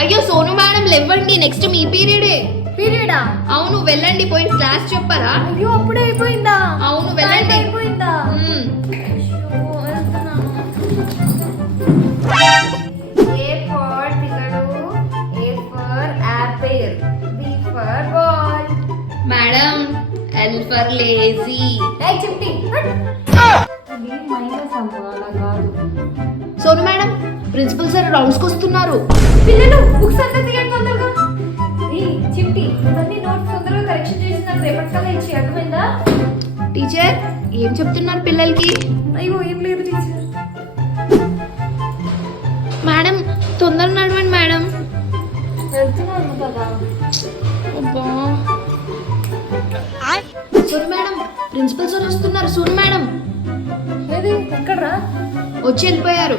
అయ్యో సోను మేడం లేవండి, నెక్స్ట్ మీ పీరియడే. పీరియడా? అవును వెళ్ళండి, పోయి క్లాస్ చెప్పరా. అయ్యో అప్పుడే అయిపోయిందా? అవును వెళ్ళండి. అయిపోయిందా? A for పిల్లలు, A for apple, B for ball. Madam L for lazy. ఏయ్ చిట్టి B మైనస్ అమ్మా, అలా కాదు. Sonu madam principal sir rounds కి వస్తున్నారు. పిల్లలు బుక్స్ అంతా తీయండి తొందరగా. ఈ చిట్టి ఇవన్నీ నోట్స్ తొందరగా కరెక్షన్ చేసి నాకు రేపటికల్లా ఇచ్చి, అర్థమైందా? టీచర్ ఏం చెప్తున్నారు పిల్లలకి? అయ్యో ఏం లేదు టీచర్. మేడం తొందర నడవండి మేడం. వెళ్తున్నాను కదా. అబ్బా సోను మేడం ప్రిన్సిపల్ సార్ వస్తున్నారు. సోను మేడం ఏది ఎక్కడ్రా? వచ్చి వెళ్ళిపోయారు.